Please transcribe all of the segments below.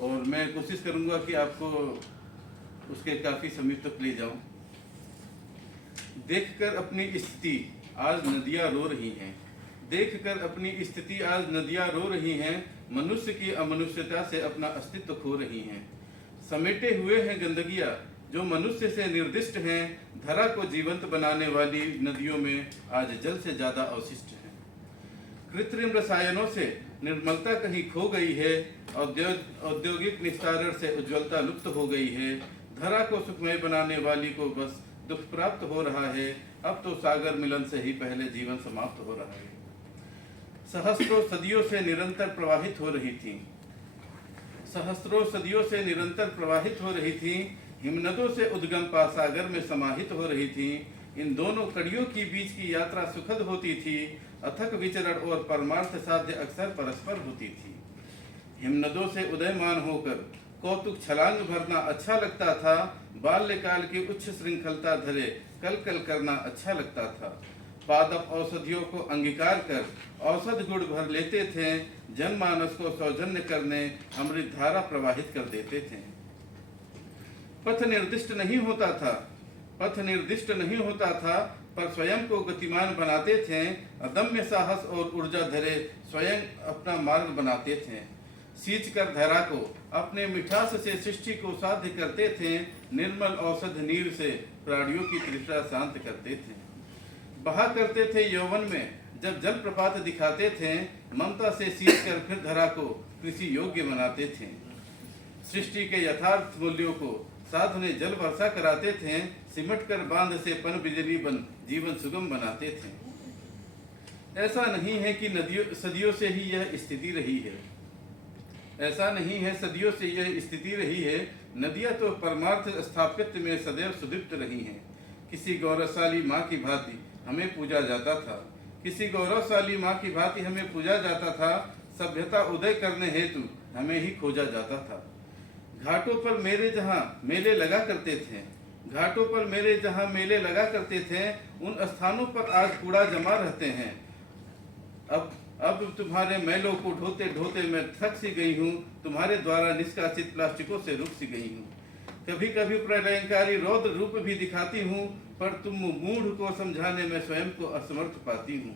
और मैं कोशिश करूंगा कि आपको उसके काफ़ी समीप तक ले जाऊं। देखकर अपनी स्थिति आज नदियां रो रही हैं, देखकर अपनी स्थिति आज नदियां रो रही हैं, मनुष्य की अमनुष्यता से अपना अस्तित्व खो रही हैं। समेटे हुए हैं गंदगियां जो मनुष्य से निर्दिष्ट हैं, धरा को जीवंत बनाने वाली नदियों में आज जल से ज्यादा अवशिष्ट हैं। कृत्रिम रसायनों से निर्मलता कहीं खो गई है, औद्योगिक निस्तारण से उज्ज्वलता लुप्त हो गई है, धरा को सुखमय बनाने वाली को बस दुख प्राप्त हो रहा है। अब तो सागर मिलन से ही पहले जीवन समाप्त हो रहा है। सहस्त्रों सदियों से निरंतर प्रवाहित हो रही थी, सहस्त्रों सदियों से निरंतर प्रवाहित हो रही थी, हिमनदों से उद्गम पा सागर में समाहित हो रही थी। इन दोनों कड़ियों की बीच की यात्रा सुखद होती थी, अथक विचरण और परमार्थ साध्य अक्सर परस्पर होती थी। हिमनदों से उदयमान होकर कौतुक छलांग भरना अच्छा लगता था, बाल्यकाल की उच्च श्रृंखलता धरे कल कल करना अच्छा लगता था। पादप औषधियों को अंगीकार कर औषध गुण भर लेते थे, जनमानस को सौजन्य करने अमृत धारा प्रवाहित कर देते थे। पथ निर्दिष्ट नहीं होता था, पथ निर्दिष्ट नहीं होता था, पर स्वयं को गतिमान बनाते थे। अदम्य साहस और ऊर्जा धरे स्वयं अपना मार्ग बनाते थे। सींच कर धरा को अपने मिठास से सृष्टि को साध्य करते थे। निर्मल औषध नीर से प्राणियों की तृष्णा शांत करते थे। बहा करते थे यौवन में जब जल प्रपात दिखाते थे, ममता से सींच कर फिर धरा को कृषि योग्य बनाते थे। सृष्टि के यथार्थ मूल्यों को साधने जल वर्षा कराते थे, सिमट कर बांध से पन बिजली बन जीवन सुगम बनाते थे। ऐसा नहीं है कि नदियों सदियों से ही यह स्थिति रही है, ऐसा नहीं है सदियों से यह स्थिति रही है। नदियां तो परमार्थ स्थापित्व में सदैव सुदीप्त रही हैं। किसी गौरवशाली माँ की भांति हमें पूजा जाता था, किसी गौरवशाली माँ की भांति हमें पूजा जाता था। सभ्यता उदय करने हेतु हमें ही खोजा जाता था। घाटों पर मेरे जहाँ मेले लगा करते थे, घाटों पर मेरे जहाँ मेले लगा करते थे, उन स्थानों पर आज कूड़ा जमा रहते हैं। अब तुम्हारे मैलों को ढोते ढोते मैं थक सी गई हूँ, तुम्हारे द्वारा निष्कासित प्लास्टिकों से रुक सी गई हूँ। कभी कभी प्रलयंकारी रौद्र रूप भी दिखाती हूँ, पर तुम मूढ़ को समझाने में स्वयं को असमर्थ पाती हूँ।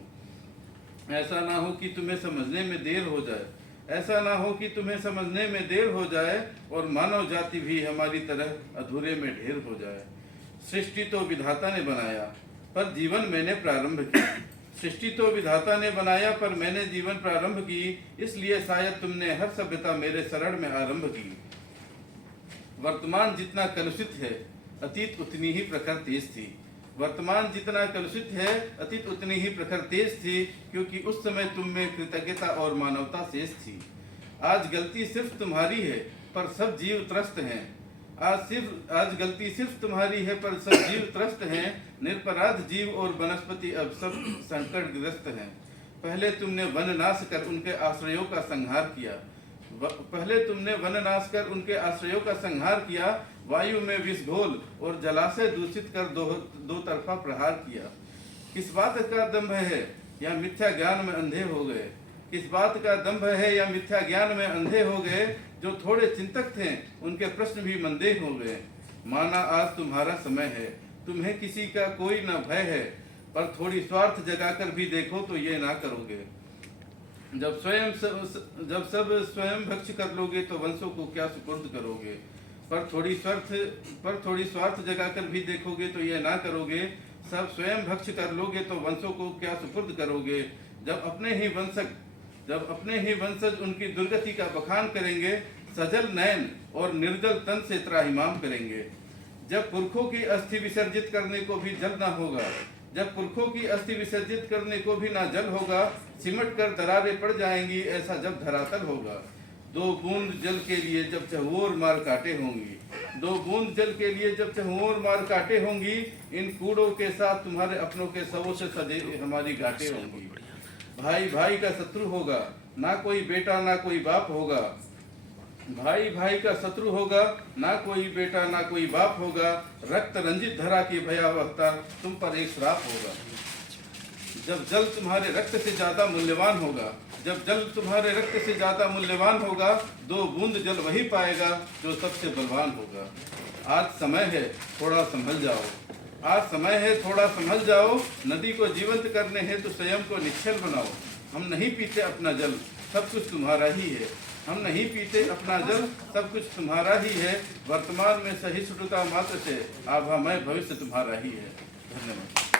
ऐसा ना हो कि तुम्हें समझने में देर हो जाए, ऐसा ना हो कि तुम्हें समझने में देर हो जाए, और मानव जाति भी हमारी तरह अधूरे में ढेर हो जाए। सृष्टि तो विधाता ने बनाया, पर जीवन मैंने प्रारंभ किया। सृष्टि तो विधाता ने बनाया, पर मैंने जीवन प्रारंभ की। इसलिए शायद तुमने हर सभ्यता मेरे शरण में आरंभ की। वर्तमान जितना कलुषित है, अतीत उतनी ही प्रखर तेज थी। वर्तमान जितना कलुषित है, अतीत उतनी ही प्रखर तेज थी, क्योंकि उस समय तुम में कृतज्ञता और मानवता शेष थी। आज गलती सिर्फ तुम्हारी है, पर सब जीव त्रस्त हैं। आज गलती सिर्फ तुम्हारी है, पर सब जीव त्रस्त हैं। निरपराध जीव और वनस्पति अब सब संकटग्रस्त हैं। पहले तुमने वन नाश कर उनके आश्रयों का संहार किया, पहले तुमने वन नाश कर उनके आश्रयों का संहार किया। वायु में विष घोल और जलाशय दूषित कर दो तरफा प्रहार किया। किस बात का दंभ है या मिथ्या ज्ञान में अंधे हो गए, किस बात का दंभ है या मिथ्या ज्ञान में अंधे हो गए। जो थोड़े चिंतक थे उनके प्रश्न भी मंदे हो गए। माना आज तुम्हारा समय है, तुम्हें किसी का कोई न भय है, पर थोड़ी स्वार्थ जगाकर भी देखो तो ये ना करोगे। जब सब स्वयं भक्ष कर लोगे तो वंशों को क्या सुपुर्द करोगे। पर थोड़ी स्वार्थ जगाकर भी देखोगे तो ये ना करोगे। सब स्वयं भक्ष कर लोगे तो वंशों को क्या सुपुर्द करोगे। जब अपने ही वंशज उनकी दुर्गति का बखान करेंगे, सजल नयन और निर्जल तन से त्राहिमाम करेंगे। जब पुरखों की अस्थि विसर्जित करने को भी जल ना होगा, जब पुरखों की अस्थि विसर्जित करने को भी ना जल होगा, सिमट कर दरारें पड़ जाएंगी, ऐसा जब धरातल होगा। दो बूंद जल के लिए जब चहुओर मार काटे होंगी, दो बूंद जल के लिए जब चहुओर मार काटे होंगी। इन कूड़ों के साथ तुम्हारे अपनों के शवों से सजे हमारी घाटे होंगी। भाई भाई का शत्रु होगा, ना कोई बेटा ना कोई बाप होगा। भाई भाई का शत्रु होगा, ना कोई बेटा ना कोई बाप होगा। रक्त रंजित धरा की भयावहता तुम पर एक श्राप होगा। जब जल तुम्हारे रक्त से ज्यादा मूल्यवान होगा, जब जल तुम्हारे रक्त से ज्यादा मूल्यवान होगा, 2 बूंद जल वही पाएगा जो सबसे बलवान होगा। आज समय है थोड़ा संभल जाओ, आज समय है थोड़ा संभल जाओ, नदी को जीवंत करने हेतु तो स्वयं को निश्चल बनाओ। हम नहीं पीते अपना जल, सब कुछ तुम्हारा ही है। हम नहीं पीते अपना जल, सब कुछ तुम्हारा ही है। वर्तमान में सहिष्णुता मात्र से आभामय भविष्य तुम्हारा ही है। धन्यवाद।